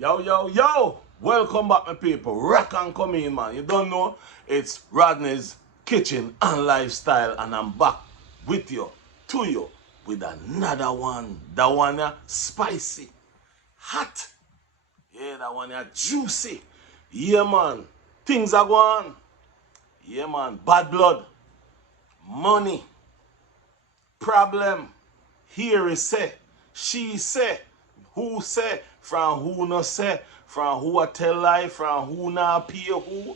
Yo, yo, yo! Welcome back, my people. Rock and come in, man. You don't know? It's Rodney's Kitchen and Lifestyle, and I'm back with you, to you, with another one. That one spicy, hot. Yeah, that one juicy. Yeah, man. Things are going. Yeah, man. Bad blood, money, problem. Here is say, she say, who say, from who no say, from who a tell lie, from who not pay who.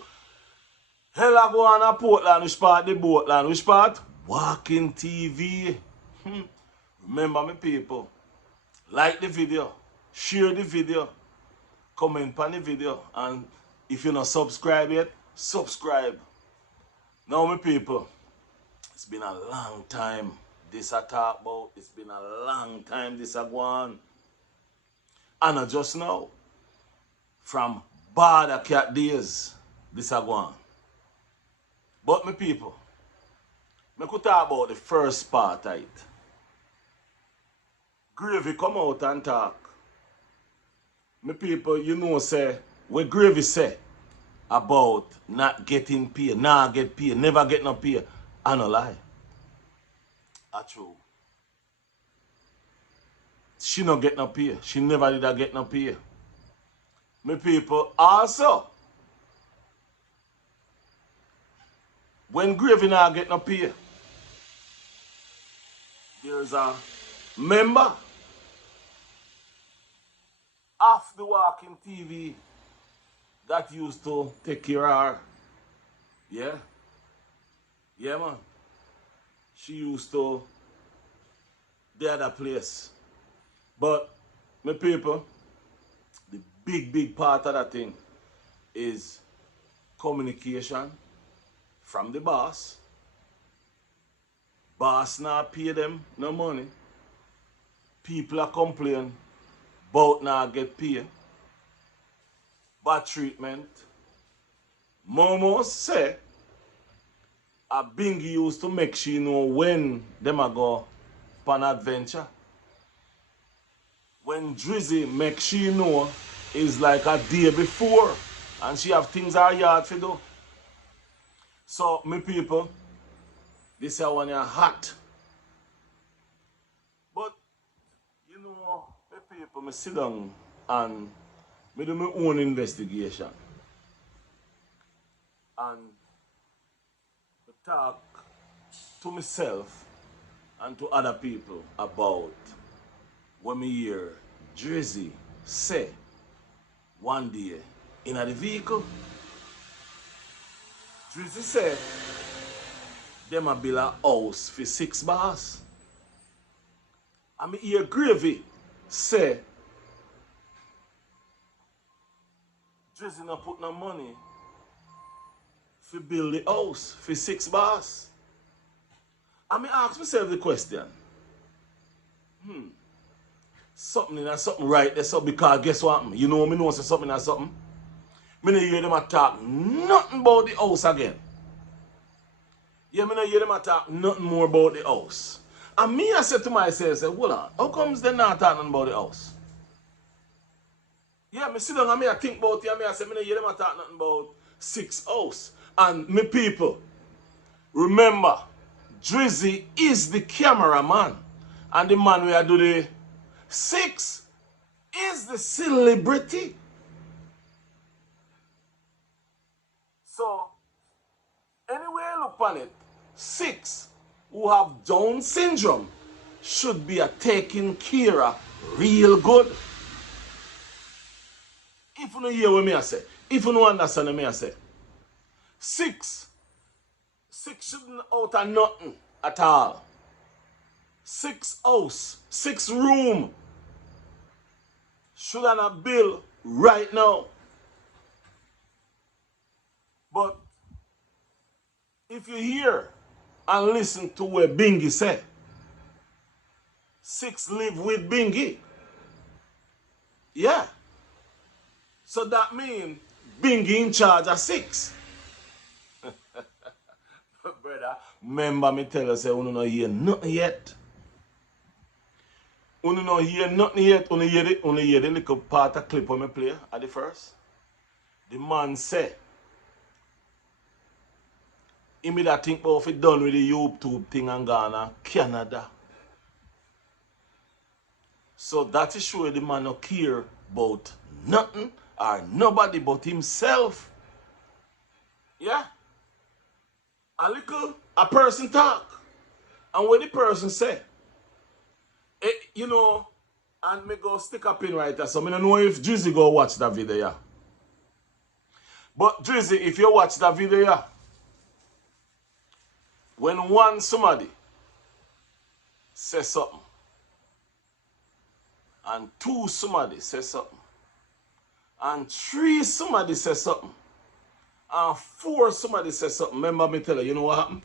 Hell I go on a Portland, which part the boatland, which part? Walking TV. Remember me people, like the video, share the video, comment on the video, and if you not subscribe yet, subscribe. Now me people, it's been a long time this I talk about. It's been a long time this I go on. And I just now, from Border Cat days, this I go on. But my people, I could talk about the first part of it. Gravy come out and talk. My people, you know say, what Gravy say about not getting paid, not get paid, never get no pay, I no lie. That's true. She no get no pay. She never did get no pay. My people, also, when Gravy not get no pay, there's a member of the Walking TV that used to take care of her. Yeah? Yeah, man. She used to the other place. But, my people, the big part of that thing is communication from the boss. Boss not pay them no money. People are complaining about not get paid. Bad treatment. Momo say a Bingy used to make she know when them a go on adventure. When Drizzy make she know is like a day before and she have things her yard to do. So me people, this is one hot. But you know, me people, me sit down and me do my own investigation. And me talk to myself and to other people about when me hear Drizzy say one day in the vehicle, Drizzy say them a build a house for 6 bars. And me hear Gravy say Drizzy not put no money to build the house for 6 bars. And me ask myself the question. Something right there, so because guess what? You know me know say something and something. Me no hear them a talk nothing about the house again. Yeah, me no hear them a talk nothing more about the house. And me I said to myself, say, hold on, how comes they not talking about the house? Yeah, me sit down and me I think about it and me I say, me no hear them a talk nothing about 6 house. And me people, remember, Drizzy is the cameraman. And the man where I do the 6 is the celebrity. So, anyway you look on it, 6 who have Down syndrome should be taken care of real good. If you don't hear what me I say, if you don't understand what me I say, 6 shouldn't out of nothing at all. 6 house, 6 room should have a bill right now. But if you hear and listen to what Bingy said, 6 live with Bingy. Yeah. So that means Bingy in charge of 6. Brother, remember me tell you, say, we don't hear nothing yet. Only no hear nothing yet, only hear the little part of clip when me play at the first. The man say, he made that think about if it done with the YouTube thing and Ghana, Canada. So that is show the man no care about nothing or nobody but himself. Yeah. A person talk. And when the person say, you know, and me go stick a pin right there. So I don't know if Drizzy go watch that video, yeah. But Drizzy, if you watch that video, yeah, when one somebody says something, and two somebody says something, and three somebody says something, and four somebody says something, remember me tell you know what happened?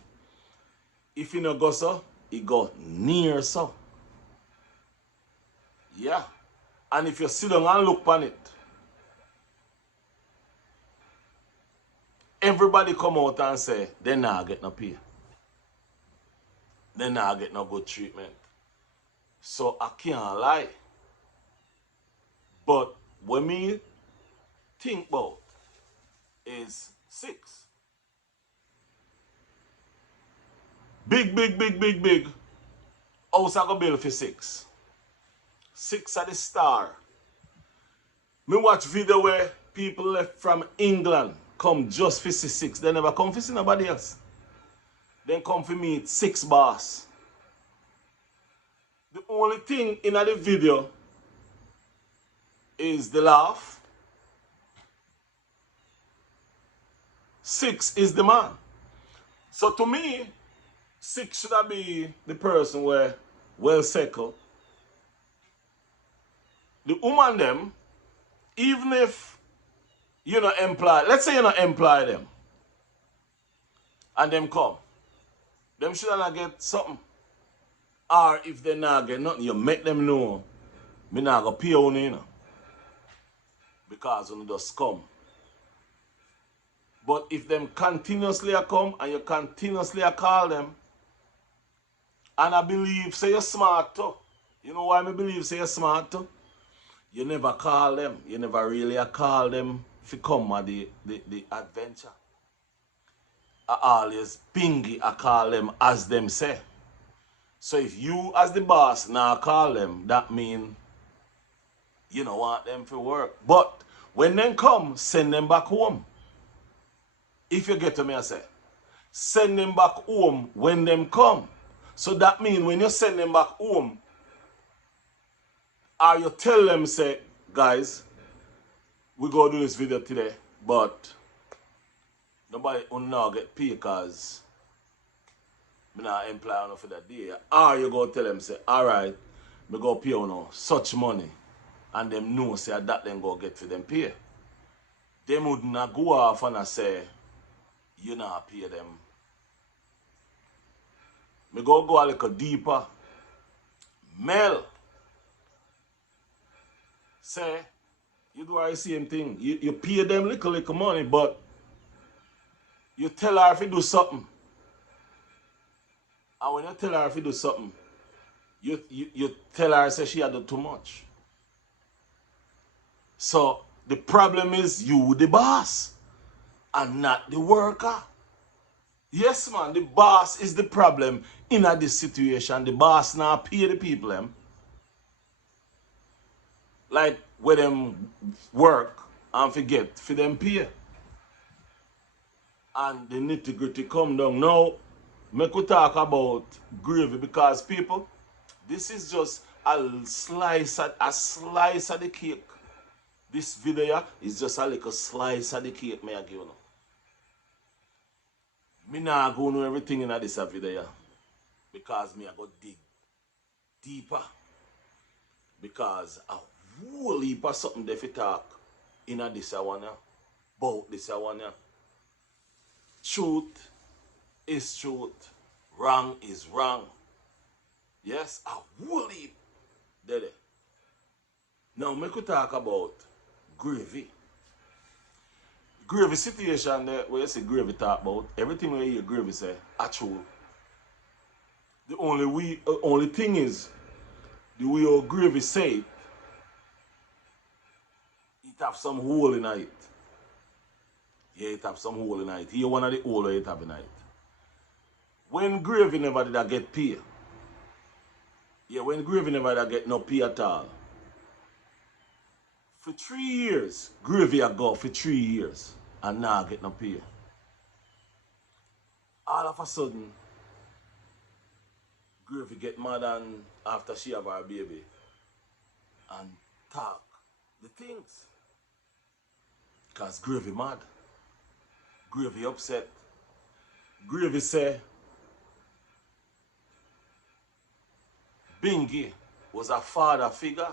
If you no go so, it go near so. Yeah. And if you sit down and look on it, everybody come out and say, they not get no pay. They not get no good treatment. So I can't lie. But when me think about is 6. Big. House I go build for 6. 6 at the star. Me watch video where people left from England come just for 6. They never come for see nobody else. Then come for meet 6 boss. The only thing in the video is the laugh. 6 is the man. So to me, 6 should be the person where well settled. The woman them, even if you not employ, let's say you not employ them, and them come, them should not get something. Or if they not get nothing, you make them know, me not go pay on you know, because you just come. But if them continuously come and you continuously call them, and I believe say you're smart too. You know why I believe say you're smart too? You never call them. You never really call them to come at the adventure. I always bingy I call them as them say. So if you as the boss now call them, that mean you don't want them to work. But when them come, send them back home. If you get to me, I say, send them back home when them come. So that means when you send them back home, or you tell them, say, guys, we go do this video today, but nobody will now get paid because I'm not employing for that day. Or you go tell them, say, all right, we go pay you such money. And them know, say, that then go get for them pay. Them would not go off and say, you not pay them. Me go a little deeper. Mel. Say, you do the same thing. You pay them little money, but you tell her if you do something. And when you tell her if you do something, you tell her say she had done too much. So the problem is you the boss and not the worker. Yes man, the boss is the problem in this situation. The boss now pay the people them. Like where them work and forget for them pay. And the nitty gritty come down. Now, make we talk about gravy because people, this is just a slice of the cake. This video is just a little slice of the cake me I give you. Me not go know everything in this video because me I go dig deeper. Because a whole heap of something they talk in this one about this one. Truth is truth. Wrong is wrong. Yes, a whole heap. There. Now make we talk about gravy. Gravy situation there where you see gravy talk about, everything where you hear gravy say, true. The only thing is, the way your gravy say it, it have some hole in it. Yeah, it have some hole in it. Here one of the hole it have in it. When gravy never did I get pay. Yeah, when gravy never did I get no pay at all. For 3 years, gravy I go for 3 years and now I get no pay. All of a sudden, gravy get mad and after she have her baby and talk the things. Because gravy mad. Gravy upset. Gravy say Bingy was a father figure.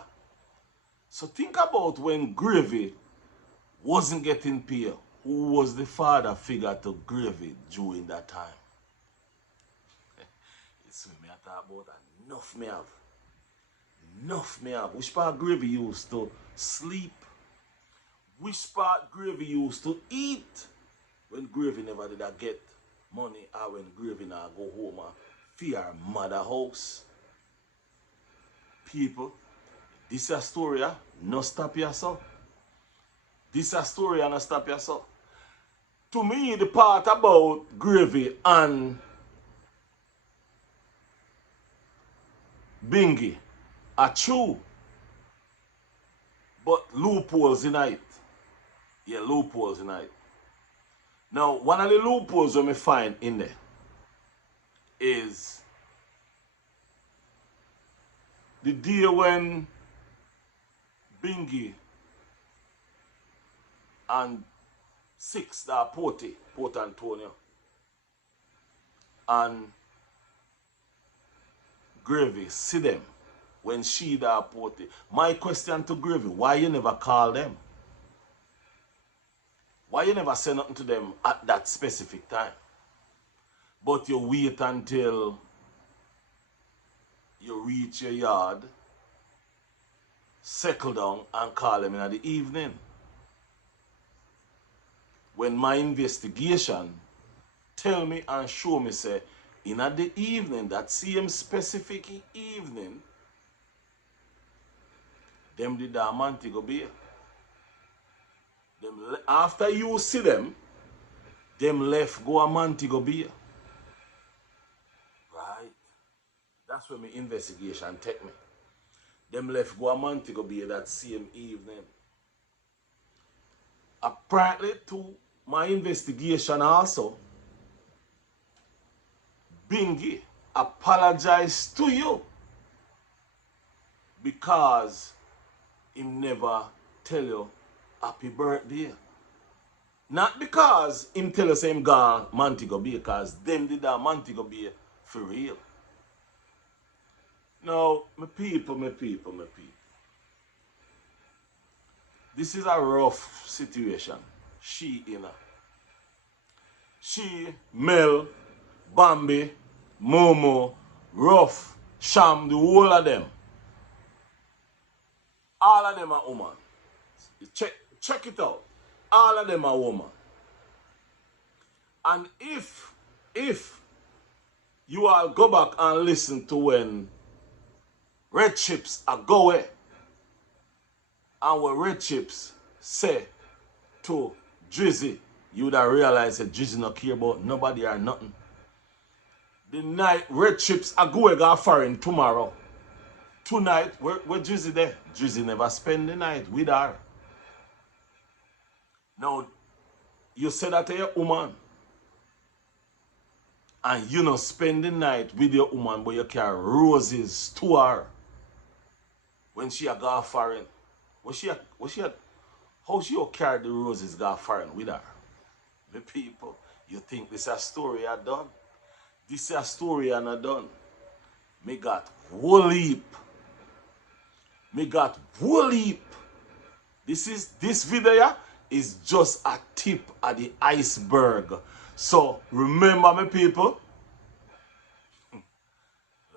So think about when Gravy wasn't getting paid. Who was the father figure to Gravy during that time? It's me I talk about enough me have. Enough me have. Which part Gravy used to sleep? Which part Gravy used to eat? When Gravy never did I get money or when Gravy now go home and fear her mother house. People, this is a story, no stop yourself. This is a story, no stop yourself. To me, the part about Gravy and Bingy are true, but loopholes in it. Yeah, loopholes in it. Now, one of the loopholes we may find in there is the day when Bingy and Six, that Port Antonio, and Gravy see them when she that Port. My question to Gravy, why you never call them? Why you never say nothing to them at that specific time? But you wait until you reach your yard, settle down and call them in the evening. When my investigation tell me and show me say, in the evening, that same specific evening, them did the Montego Bay. Them, after you see them, them left go a Montego Bay. Right? That's where my investigation take me. Them left go a Montego Bay that same evening. Apparently, to my investigation also, Bingy apologized to you because he never tell you happy birthday. Not because him tell us him gone Montego Bay, because them did that Montego Bay for real. Now, my people. This is a rough situation. She, She, Mel, Bambi, Momo, Rough, Sham, the whole of them. All of them are women. Check it out. All of them are women. And if you all go back and listen to when Red Chips are going, and what Red Chips say to Drizzy, you would have realized that Drizzy not care about nobody or nothing. The night Red Chips are going to foreign tomorrow. Tonight, where Drizzy there? Drizzy never spend the night with her. Now, you say that to your woman, and you not spend the night with your woman, but you carry roses to her when she a go foreign. How she carry the roses go foreign with her? The people, you think this is a story I done? This is a story I not done. Me got whole heap. This video is just a tip of the iceberg. So remember me people,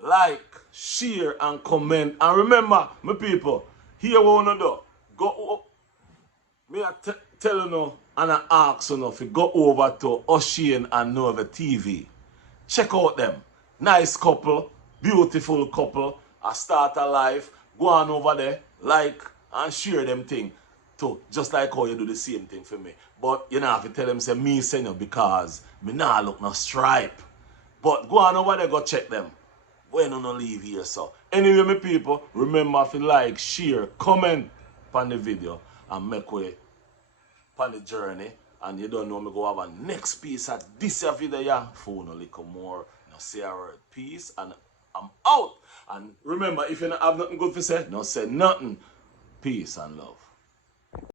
like, share and comment. And remember me people, here we wanna do. Go up. Me I tell you and I ask you if you go over to Ocean and Nova TV. Check out them. Nice couple, beautiful couple. I start a life, go on over there, like and share them thing too. Just like how you do the same thing for me. But you know have to tell them say me send you because me nah look no stripe. But go on over there, go check them. When you no leave here, so. Anyway, my people, remember to like, share, comment on the video and make way on the journey. And you don't know me go have a next piece at this video, yeah. For no little more. No say a word. Peace and I'm out. And remember, if you don't have nothing good to say, no say nothing. Peace and love.